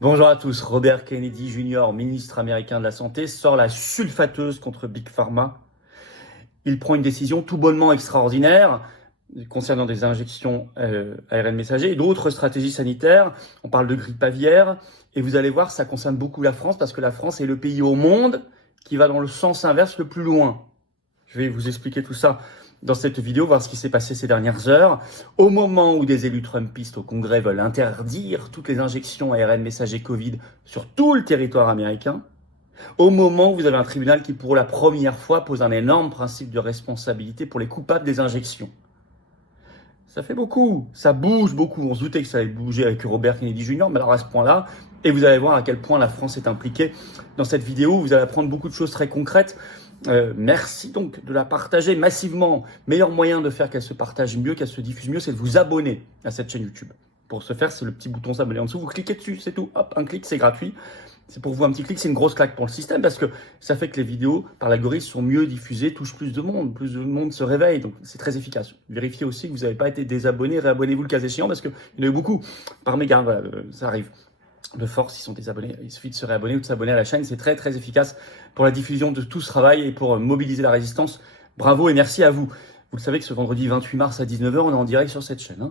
Bonjour à tous, Robert Kennedy Jr., ministre américain de la Santé, sort la sulfateuse contre Big Pharma. Il prend une décision tout bonnement extraordinaire concernant des injections ARN messager et d'autres stratégies sanitaires. On parle de grippe aviaire et vous allez voir, ça concerne beaucoup la France parce que la France est le pays au monde qui va dans le sens inverse le plus loin. Je vais vous expliquer tout ça dans cette vidéo, voir ce qui s'est passé ces dernières heures. Au moment où des élus trumpistes au Congrès veulent interdire toutes les injections ARN messager Covid sur tout le territoire américain, au moment où vous avez un tribunal qui, pour la première fois, pose un énorme principe de responsabilité pour les coupables des injections. Ça fait beaucoup, ça bouge beaucoup. On se doutait que ça allait bouger avec Robert Kennedy Jr., mais alors à ce point-là, et vous allez voir à quel point la France est impliquée dans cette vidéo, vous allez apprendre beaucoup de choses très concrètes. Merci donc de la partager massivement. Meilleur moyen de faire qu'elle se partage mieux, qu'elle se diffuse mieux, c'est de vous abonner à cette chaîne YouTube. Pour ce faire, c'est le petit bouton s'abonner en dessous, vous cliquez dessus, c'est tout. Hop, un clic, c'est gratuit. C'est pour vous un petit clic, c'est une grosse claque pour le système parce que ça fait que les vidéos par l'algorithme sont mieux diffusées, touchent plus de monde se réveille, donc c'est très efficace. Vérifiez aussi que vous n'avez pas été désabonné, réabonnez-vous le cas échéant parce qu'il y en a eu beaucoup par mégarde, voilà, ça arrive. De force, ils sont désabonnés. Il suffit de se réabonner ou de s'abonner à la chaîne. C'est très très efficace pour la diffusion de tout ce travail et pour mobiliser la résistance. Bravo et merci à vous. Vous le savez que ce vendredi 28 mars à 19h, on est en direct sur cette chaîne.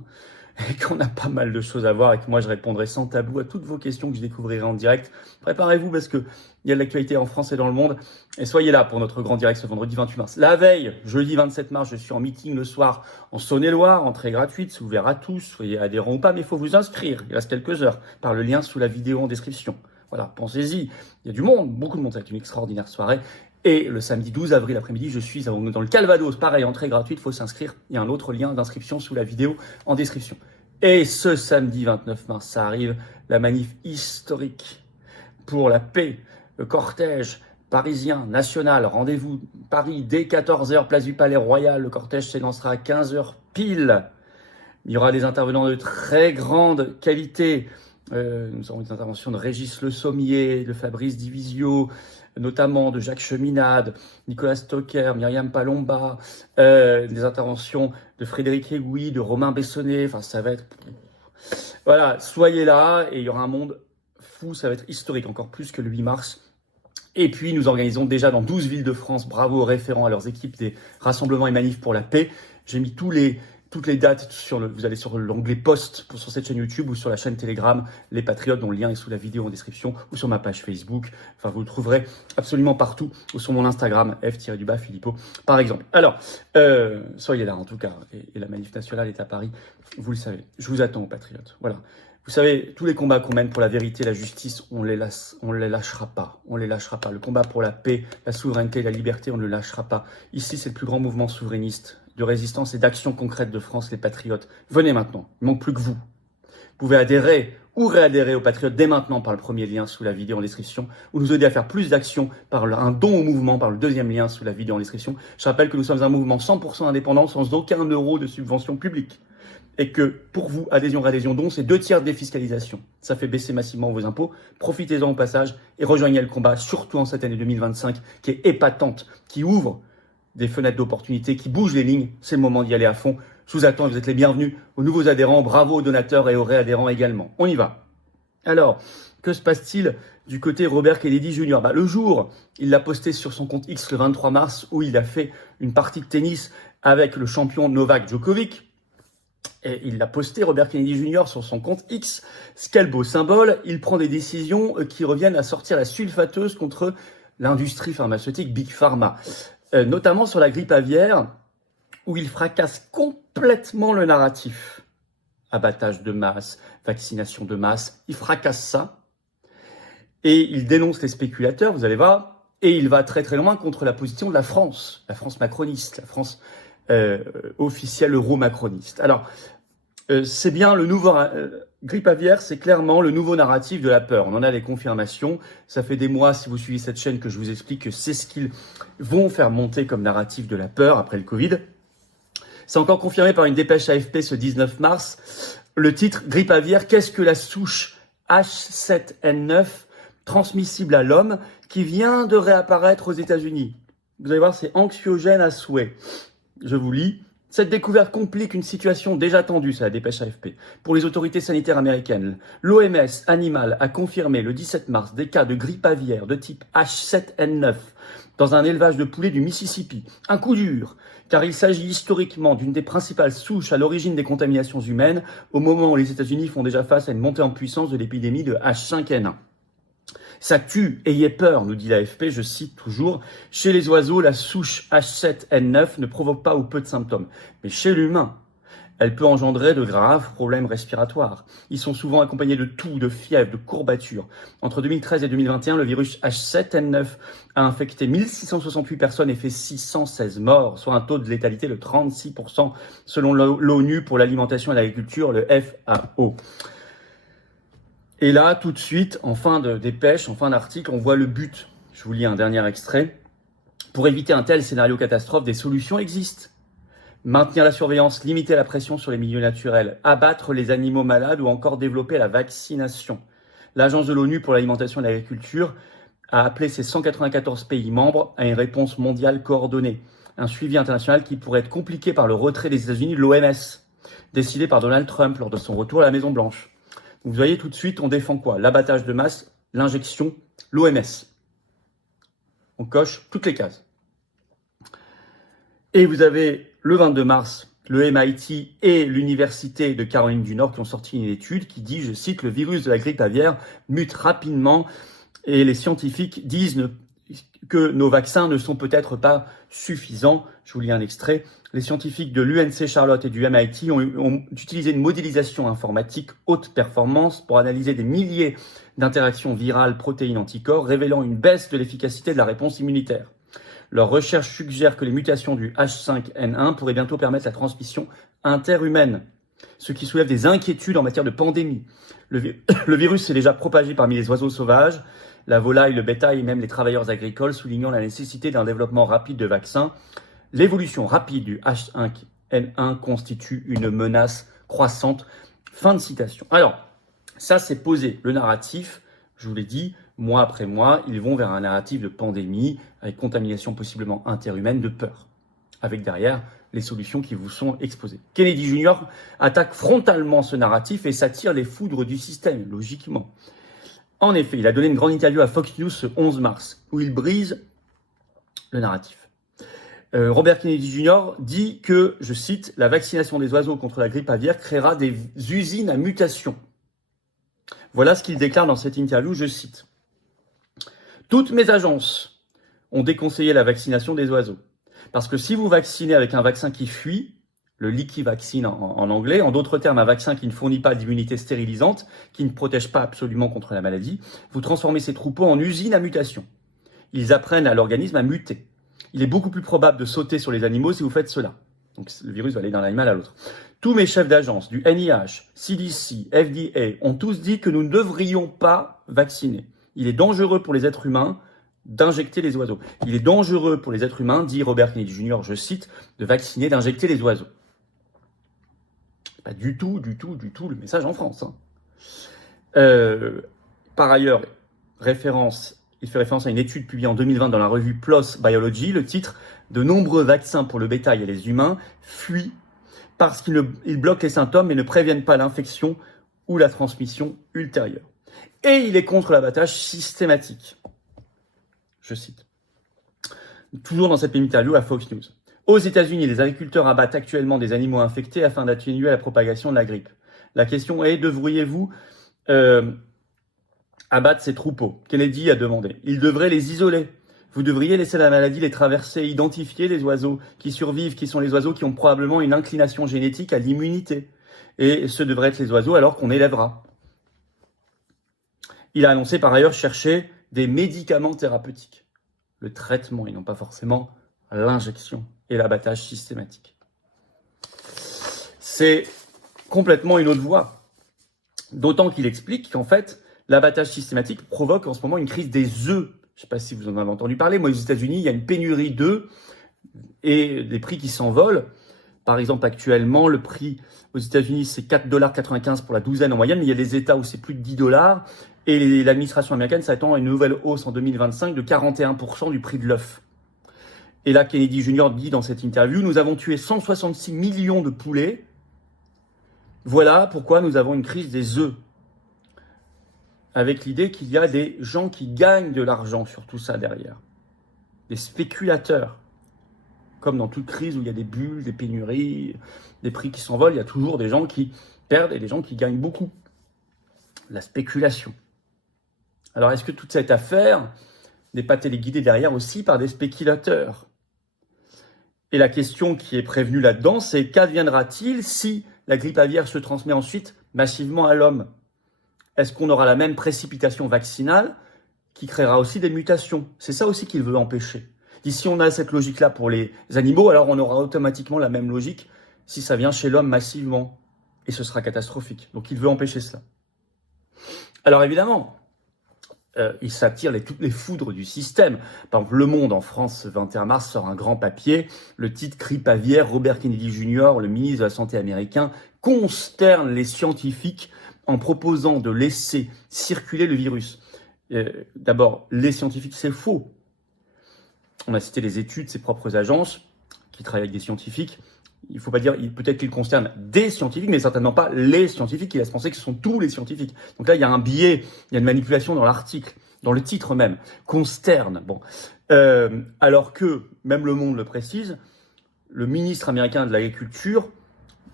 Et qu'on a pas mal de choses à voir et que moi je répondrai sans tabou à toutes vos questions que je découvrirai en direct. Préparez-vous parce que il y a de l'actualité en France et dans le monde. Et soyez là pour notre grand direct ce vendredi 28 mars. La veille, jeudi 27 mars, je suis en meeting le soir en Saône-et-Loire, entrée gratuite, c'est ouvert à tous, soyez adhérents ou pas, mais il faut vous inscrire. Il reste quelques heures par le lien sous la vidéo en description. Voilà, pensez-y. Il y a du monde, beaucoup de monde, ça va être une extraordinaire soirée. Et le samedi 12 avril après-midi, je suis dans le Calvados, pareil, entrée gratuite, il faut s'inscrire. Il y a un autre lien d'inscription sous la vidéo en description. Et ce samedi 29 mars, ça arrive, la manif historique pour la paix, le cortège parisien, national, rendez-vous Paris dès 14h, place du Palais Royal, le cortège s'élancera à 15h pile. Il y aura des intervenants de très grande qualité. Nous aurons des interventions de Régis Le Sommier, de Fabrice Divisio, notamment de Jacques Cheminade, Nicolas Stocker, Myriam Palomba, des interventions de Frédéric Égouy, de Romain Bessonnet. Enfin, ça va être... Voilà, soyez là et il y aura un monde fou, ça va être historique, encore plus que le 8 mars. Et puis, nous organisons déjà dans 12 villes de France, bravo aux référents, à leurs équipes, des rassemblements et manifs pour la paix. J'ai mis toutes les dates vous allez sur l'onglet post sur cette chaîne YouTube ou sur la chaîne Telegram Les Patriotes, dont le lien est sous la vidéo en description, ou sur ma page Facebook. Enfin, vous le trouverez absolument partout, ou sur mon Instagram, F-Philippot, par exemple. Alors, soyez là en tout cas, et la manif nationale est à Paris, vous le savez. Je vous attends aux Patriotes, voilà. Vous savez, tous les combats qu'on mène pour la vérité et la justice, on les lâchera pas. On les lâchera pas. Le combat pour la paix, la souveraineté, la liberté, on ne le lâchera pas. Ici, c'est le plus grand mouvement souverainiste de résistance et d'action concrète de France, les Patriotes. Venez maintenant, il ne manque plus que vous. Vous pouvez adhérer ou réadhérer aux Patriotes dès maintenant par le premier lien sous la vidéo en description, ou nous aider à faire plus d'actions par un don au mouvement par le deuxième lien sous la vidéo en description. Je rappelle que nous sommes un mouvement 100% indépendant, sans aucun euro de subvention publique. Et que pour vous, adhésion, réadhésion, don, c'est 2/3 de défiscalisation. Ça fait baisser massivement vos impôts. Profitez-en au passage et rejoignez le combat, surtout en cette année 2025, qui est épatante, qui ouvre des fenêtres d'opportunité, qui bouge les lignes. C'est le moment d'y aller à fond. Je vous attends, vous êtes les bienvenus. Aux nouveaux adhérents, bravo aux donateurs et aux réadhérents également. On y va. Alors, que se passe-t-il du côté Robert Kennedy Jr. Le jour, il l'a posté sur son compte X le 23 mars, où il a fait une partie de tennis avec le champion Novak Djokovic. Et il l'a posté, Robert Kennedy Jr., sur son compte X. Quel beau symbole. Il prend des décisions qui reviennent à sortir la sulfateuse contre l'industrie pharmaceutique Big Pharma. Notamment sur la grippe aviaire, où il fracasse complètement le narratif. Abattage de masse, vaccination de masse, il fracasse ça. Et il dénonce les spéculateurs, vous allez voir, et il va très très loin contre la position de la France macroniste, la France officielle euro-macroniste. Alors, c'est bien le nouveau... grippe aviaire, c'est clairement le nouveau narratif de la peur. On en a les confirmations. Ça fait des mois, si vous suivez cette chaîne, que je vous explique que c'est ce qu'ils vont faire monter comme narratif de la peur après le Covid. C'est encore confirmé par une dépêche AFP ce 19 mars. Le titre, grippe aviaire, qu'est-ce que la souche H7N9 transmissible à l'homme qui vient de réapparaître aux États-Unis? Vous allez voir, c'est anxiogène à souhait. Je vous lis. Cette découverte complique une situation déjà tendue, c'est la dépêche AFP. Pour les autorités sanitaires américaines, l'OMS Animal a confirmé le 17 mars des cas de grippe aviaire de type H7N9 dans un élevage de poulets du Mississippi. Un coup dur, car il s'agit historiquement d'une des principales souches à l'origine des contaminations humaines, au moment où les États-Unis font déjà face à une montée en puissance de l'épidémie de H5N1. Ça tue, ayez peur, nous dit l'AFP, je cite toujours, chez les oiseaux, la souche H7N9 ne provoque pas ou peu de symptômes. Mais chez l'humain, elle peut engendrer de graves problèmes respiratoires. Ils sont souvent accompagnés de toux, de fièvre, de courbatures. Entre 2013 et 2021, le virus H7N9 a infecté 1668 personnes et fait 616 morts, soit un taux de létalité de 36% selon l'ONU pour l'alimentation et l'agriculture, le FAO. Et là, tout de suite, en fin de dépêche, en fin d'article, on voit le but. Je vous lis un dernier extrait. Pour éviter un tel scénario catastrophe, des solutions existent. Maintenir la surveillance, limiter la pression sur les milieux naturels, abattre les animaux malades ou encore développer la vaccination. L'Agence de l'ONU pour l'alimentation et l'agriculture a appelé ses 194 pays membres à une réponse mondiale coordonnée. Un suivi international qui pourrait être compliqué par le retrait des États-Unis de l'OMS, décidé par Donald Trump lors de son retour à la Maison-Blanche. Vous voyez tout de suite, on défend quoi? L'abattage de masse, l'injection, l'OMS. On coche toutes les cases. Et vous avez le 22 mars, le MIT et l'Université de Caroline du Nord qui ont sorti une étude qui dit, je cite, le virus de la grippe aviaire mute rapidement et les scientifiques disent que nos vaccins ne sont peut-être pas suffisants. Je vous lis un extrait. Les scientifiques de l'UNC Charlotte et du MIT ont utilisé une modélisation informatique haute performance pour analyser des milliers d'interactions virales protéines-anticorps, révélant une baisse de l'efficacité de la réponse immunitaire. Leur recherche suggère que les mutations du H5N1 pourraient bientôt permettre la transmission interhumaine, ce qui soulève des inquiétudes en matière de pandémie. Le virus s'est déjà propagé parmi les oiseaux sauvages, la volaille, le bétail et même les travailleurs agricoles, soulignant la nécessité d'un développement rapide de vaccins. L'évolution rapide du H5N1 constitue une menace croissante. Fin de citation. Alors, ça c'est posé. Le narratif, je vous l'ai dit, mois après mois, ils vont vers un narratif de pandémie, avec contamination possiblement interhumaine, de peur. Avec derrière les solutions qui vous sont exposées. Kennedy Jr. attaque frontalement ce narratif et s'attire les foudres du système, logiquement. En effet, il a donné une grande interview à Fox News ce 11 mars, où il brise le narratif. Robert Kennedy Jr. dit que, je cite, « La vaccination des oiseaux contre la grippe aviaire créera des usines à mutation ». Voilà ce qu'il déclare dans cette interview, je cite. « Toutes mes agences ont déconseillé la vaccination des oiseaux. Parce que si vous vaccinez avec un vaccin qui fuit, le leaky vaccine en anglais, en d'autres termes, un vaccin qui ne fournit pas d'immunité stérilisante, qui ne protège pas absolument contre la maladie, vous transformez ces troupeaux en usines à mutation. Ils apprennent à l'organisme à muter. Il est beaucoup plus probable de sauter sur les animaux si vous faites cela. Donc le virus va aller d'un animal à l'autre. Tous mes chefs d'agence du NIH, CDC, FDA ont tous dit que nous ne devrions pas vacciner. Il est dangereux pour les êtres humains d'injecter les oiseaux. Il est dangereux pour les êtres humains, dit Robert Kennedy Jr., je cite, de vacciner, d'injecter les oiseaux. Pas du tout le message en France. Par ailleurs, il fait référence à une étude publiée en 2020 dans la revue PLOS Biology, le titre « De nombreux vaccins pour le bétail et les humains fuient parce qu'ils bloquent les symptômes et ne préviennent pas l'infection ou la transmission ultérieure. » Et il est contre l'abattage systématique. Je cite. Toujours dans cette même interview à Fox News. Aux États-Unis, les agriculteurs abattent actuellement des animaux infectés afin d'atténuer la propagation de la grippe. La question est, devriez-vous abattre ces troupeaux? Kennedy a demandé. Ils devraient les isoler. Vous devriez laisser la maladie les traverser, identifier les oiseaux qui survivent, qui sont les oiseaux qui ont probablement une inclination génétique à l'immunité. Et ce devraient être les oiseaux alors qu'on élèvera. Il a annoncé par ailleurs chercher des médicaments thérapeutiques. Le traitement et non pas forcément l'injection et l'abattage systématique. C'est complètement une autre voie. D'autant qu'il explique qu'en fait, l'abattage systématique provoque en ce moment une crise des œufs. Je ne sais pas si vous en avez entendu parler. Moi, aux États-Unis, il y a une pénurie d'œufs et des prix qui s'envolent. Par exemple, actuellement, le prix aux États-Unis, c'est 4,95 $ pour la douzaine en moyenne, mais il y a des États où c'est plus de 10 $. Et l'administration américaine s'attend à une nouvelle hausse en 2025 de 41% du prix de l'œuf. Et là, Kennedy Jr. dit dans cette interview, nous avons tué 166 millions de poulets. Voilà pourquoi nous avons une crise des œufs. Avec l'idée qu'il y a des gens qui gagnent de l'argent sur tout ça derrière. Des spéculateurs. Comme dans toute crise où il y a des bulles, des pénuries, des prix qui s'envolent, il y a toujours des gens qui perdent et des gens qui gagnent beaucoup. La spéculation. Alors, est-ce que toute cette affaire n'est pas téléguidée derrière aussi par des spéculateurs? Et la question qui est prévenue là-dedans, c'est qu'adviendra-t-il si la grippe aviaire se transmet ensuite massivement à l'homme? Est-ce qu'on aura la même précipitation vaccinale qui créera aussi des mutations? C'est ça aussi qu'il veut empêcher. Si on a cette logique-là pour les animaux, alors on aura automatiquement la même logique si ça vient chez l'homme massivement. Et ce sera catastrophique. Donc il veut empêcher cela. Alors évidemment, il s'attire toutes les foudres du système. Par exemple, Le Monde en France, ce 21 mars, sort un grand papier. Le titre « Grippe aviaire, Robert Kennedy Jr., le ministre de la Santé américain, consterne les scientifiques en proposant de laisser circuler le virus ». D'abord, les scientifiques, c'est faux. On a cité les études, ses propres agences qui travaillent avec des scientifiques. Il ne faut pas dire, peut-être qu'il concerne des scientifiques, mais certainement pas les scientifiques, qui laissent penser que ce sont tous les scientifiques. Donc là, il y a un biais, il y a une manipulation dans l'article, dans le titre même, consterne. Bon. Alors que, même Le Monde le précise, le ministre américain de l'Agriculture,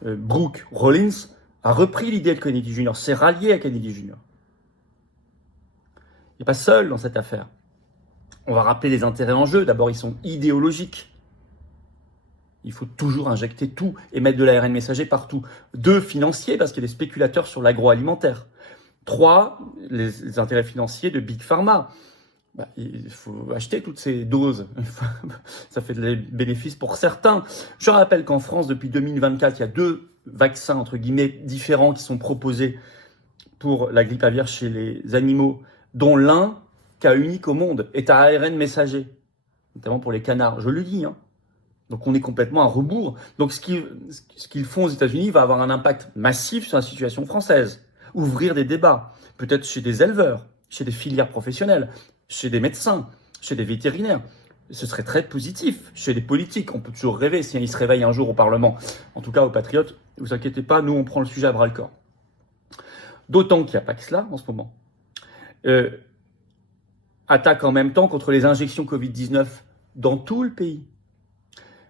Brooke Rollins, a repris l'idée de Kennedy Jr., s'est rallié à Kennedy Jr. Il n'est pas seul dans cette affaire. On va rappeler les intérêts en jeu. D'abord, ils sont idéologiques. Il faut toujours injecter tout et mettre de l'ARN messager partout. 2, financiers, parce qu'il y a des spéculateurs sur l'agroalimentaire. 3, les intérêts financiers de Big Pharma. Il faut acheter toutes ces doses. Ça fait des bénéfices pour certains. Je rappelle qu'en France, depuis 2024, il y a 2 vaccins, entre guillemets, différents qui sont proposés pour la grippe aviaire chez les animaux, dont l'un, cas unique au monde, est à ARN messager, notamment pour les canards. Je le dis, hein. Donc on est complètement à rebours. Donc ce qu'ils font aux États-Unis va avoir un impact massif sur la situation française. Ouvrir des débats, peut-être chez des éleveurs, chez des filières professionnelles, chez des médecins, chez des vétérinaires. Ce serait très positif. Chez des politiques, on peut toujours rêver si ils se réveillent un jour au Parlement. En tout cas, aux patriotes, ne vous inquiétez pas, nous on prend le sujet à bras-le-corps. D'autant qu'il n'y a pas que cela en ce moment. Attaque en même temps contre les injections Covid-19 dans tout le pays.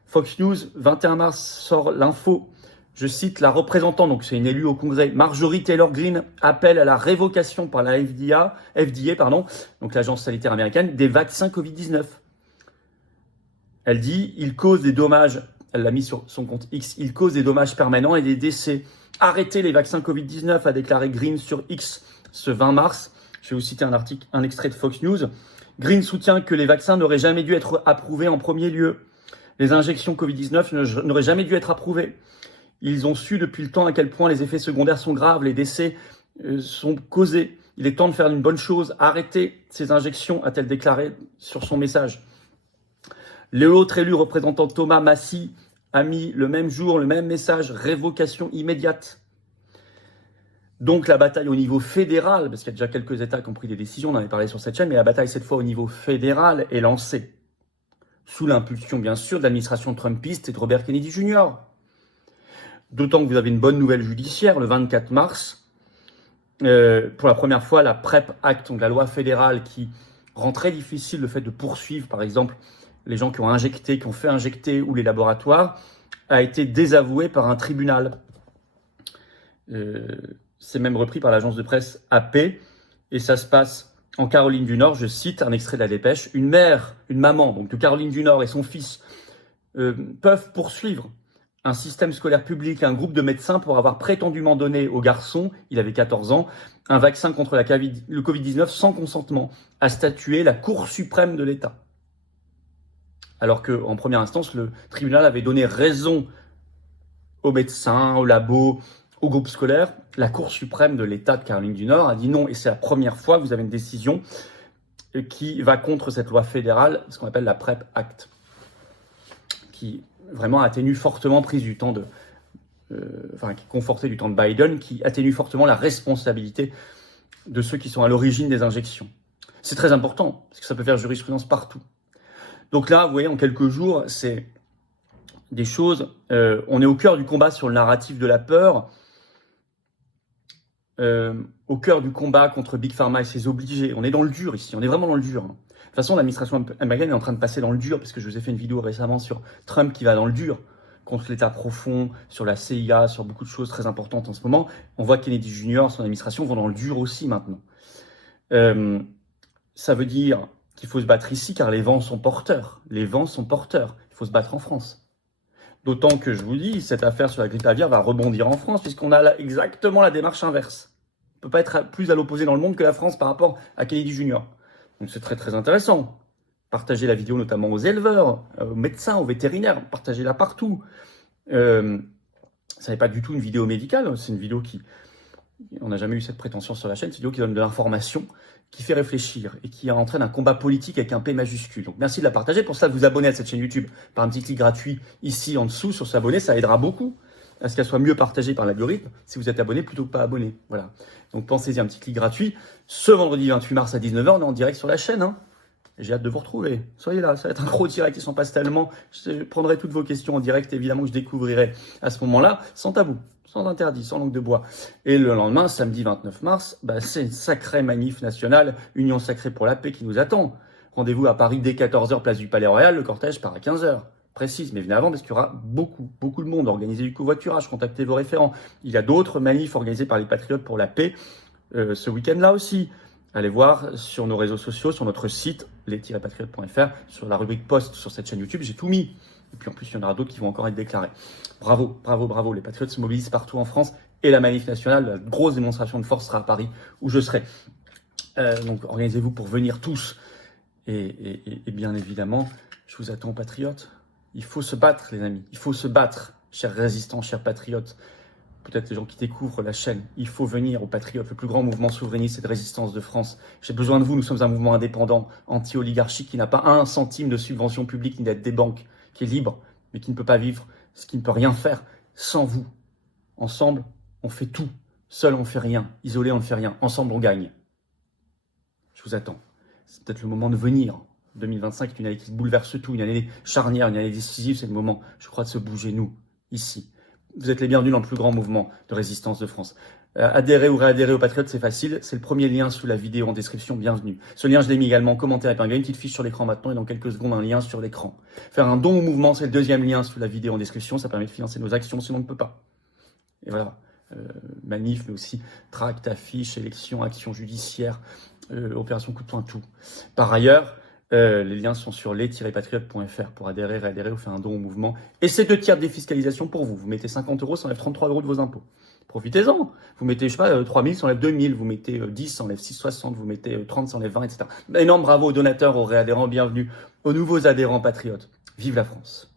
Fox News, 21 mars, sort l'info. Je cite la représentante, donc c'est une élue au Congrès, Marjorie Taylor Greene, appelle à la révocation par la FDA, donc l'agence sanitaire américaine, des vaccins Covid-19. Elle dit, il cause des dommages, elle l'a mis sur son compte X, il cause des dommages permanents et des décès. Arrêtez les vaccins Covid-19, a déclaré Greene sur X ce 20 mars. Je vais vous citer un extrait de Fox News. Greene soutient que les vaccins n'auraient jamais dû être approuvés en premier lieu. Les injections Covid-19 n'auraient jamais dû être approuvées. Ils ont su depuis le temps à quel point les effets secondaires sont graves, les décès sont causés. Il est temps de faire une bonne chose. Arrêtez ces injections, a-t-elle déclaré sur son message. L'autre élu représentant Thomas Massie a mis le même jour, le même message, révocation immédiate. Donc la bataille au niveau fédéral, parce qu'il y a déjà quelques États qui ont pris des décisions, on en avait parlé sur cette chaîne, mais la bataille cette fois au niveau fédéral est lancée. Sous l'impulsion bien sûr de l'administration trumpiste et de Robert Kennedy Jr. D'autant que vous avez une bonne nouvelle judiciaire, le 24 mars, pour la première fois la PrEP Act, donc la loi fédérale qui rend très difficile le fait de poursuivre par exemple les gens qui ont injecté, qui ont fait injecter ou les laboratoires, a été désavouée par un tribunal. C'est même repris par l'agence de presse AP, et ça se passe en Caroline du Nord. Je cite un extrait de la dépêche. Une maman donc de Caroline du Nord et son fils peuvent poursuivre un système scolaire public, un groupe de médecins pour avoir prétendument donné au garçon, il avait 14 ans, un vaccin contre le Covid-19 sans consentement, a statué la Cour suprême de l'État. Alors qu'en première instance, le tribunal avait donné raison aux médecins, aux labos, au groupe scolaire. La Cour suprême de l'État de Caroline du Nord a dit non, et c'est la première fois que vous avez une décision qui va contre cette loi fédérale, ce qu'on appelle la PrEP Act, qui vraiment atténue fortement prise du temps qui confortait du temps de Biden, qui atténue fortement la responsabilité de ceux qui sont à l'origine des injections. C'est très important, parce que ça peut faire jurisprudence partout. Donc là, vous voyez, en quelques jours, c'est des choses... on est au cœur du combat sur le narratif de la peur, au cœur du combat contre Big Pharma et ses obligés. On est dans le dur ici, on est vraiment dans le dur. De toute façon, l'administration américaine est en train de passer dans le dur, parce que je vous ai fait une vidéo récemment sur Trump qui va dans le dur, contre l'État profond, sur la CIA, sur beaucoup de choses très importantes en ce moment. On voit que Kennedy Jr., son administration, vont dans le dur aussi maintenant. Ça veut dire qu'il faut se battre ici, car les vents sont porteurs. Les vents sont porteurs. Il faut se battre en France. D'autant que, je vous dis, cette affaire sur la grippe aviaire va rebondir en France, puisqu'on a exactement la démarche inverse. On ne peut pas être plus à l'opposé dans le monde que la France par rapport à Kennedy Jr. Donc c'est très très intéressant. Partagez la vidéo notamment aux éleveurs, aux médecins, aux vétérinaires, partagez-la partout. Ça n'est pas du tout une vidéo médicale, c'est une vidéo qui... On n'a jamais eu cette prétention sur la chaîne, c'est une vidéo qui donne de l'information, qui fait réfléchir et qui entraîne un combat politique avec un P majuscule. Donc merci de la partager, pour ça de vous abonner à cette chaîne YouTube par un petit clic gratuit ici en dessous sur s'abonner, ça aidera beaucoup à ce qu'elle soit mieux partagée par l'algorithme si vous êtes abonné plutôt que pas abonné. Voilà. Donc pensez-y, un petit clic gratuit. Ce vendredi 28 mars à 19h, on est en direct sur la chaîne, hein. J'ai hâte de vous retrouver. Soyez là, ça va être un gros direct, ils s'en passent tellement. Je prendrai toutes vos questions en direct, évidemment, que je découvrirai à ce moment-là, sans tabou, sans interdit, sans langue de bois. Et le lendemain, samedi 29 mars, c'est une sacrée manif nationale, Union sacrée pour la paix qui nous attend. Rendez-vous à Paris dès 14h, place du Palais Royal, le cortège part à 15h. Précise, mais venez avant parce qu'il y aura beaucoup de monde. Organisez du covoiturage, contactez vos référents. Il y a d'autres manifs organisés par les Patriotes pour la paix ce week-end-là aussi. Allez voir sur nos réseaux sociaux, sur notre site, les-patriotes.fr, sur la rubrique post sur cette chaîne YouTube, j'ai tout mis. Et puis en plus, il y en aura d'autres qui vont encore être déclarés. Bravo, bravo, bravo. Les Patriotes se mobilisent partout en France. Et la manif nationale, la grosse démonstration de force sera à Paris, où je serai. Donc organisez-vous pour venir tous. Et bien évidemment, je vous attends aux Patriotes. Il faut se battre, les amis. Il faut se battre, chers résistants, chers patriotes. Peut-être les gens qui découvrent la chaîne, il faut venir aux Patriotes, le plus grand mouvement souverainiste et de résistance de France. J'ai besoin de vous, nous sommes un mouvement indépendant, anti-oligarchique, qui n'a pas un centime de subvention publique ni d'aide des banques, qui est libre, mais qui ne peut pas vivre, qui ne peut rien faire sans vous. Ensemble, on fait tout. Seul, on ne fait rien. Isolé, on ne fait rien. Ensemble, on gagne. Je vous attends. C'est peut-être le moment de venir. 2025 est une année qui bouleverse tout, une année charnière, une année décisive. C'est le moment, je crois, de se bouger, nous, ici. Vous êtes les bienvenus dans le plus grand mouvement de résistance de France. Adhérer ou réadhérer aux Patriotes, c'est facile. C'est le premier lien sous la vidéo en description. Bienvenue. Ce lien, je l'ai mis également en commentaire épinglé. Une petite fiche sur l'écran maintenant et dans quelques secondes, un lien sur l'écran. Faire un don au mouvement, c'est le deuxième lien sous la vidéo en description. Ça permet de financer nos actions, sinon on ne peut pas. Et voilà. Manif, mais aussi tract, affiches, élections, actions judiciaires, opération coup de poing, tout. Par ailleurs, les liens sont sur les-patriotes.fr pour adhérer, réadhérer ou faire un don au mouvement. Et c'est 2 tiers de défiscalisation pour vous. Vous mettez 50 €, ça enlève 33 € de vos impôts. Profitez-en. Vous mettez, je sais pas, 3000, ça enlève 2000. Vous mettez 10, ça enlève 660. Vous mettez 30, ça enlève 20, etc. Énorme bravo aux donateurs, aux réadhérents. Bienvenue aux nouveaux adhérents patriotes. Vive la France.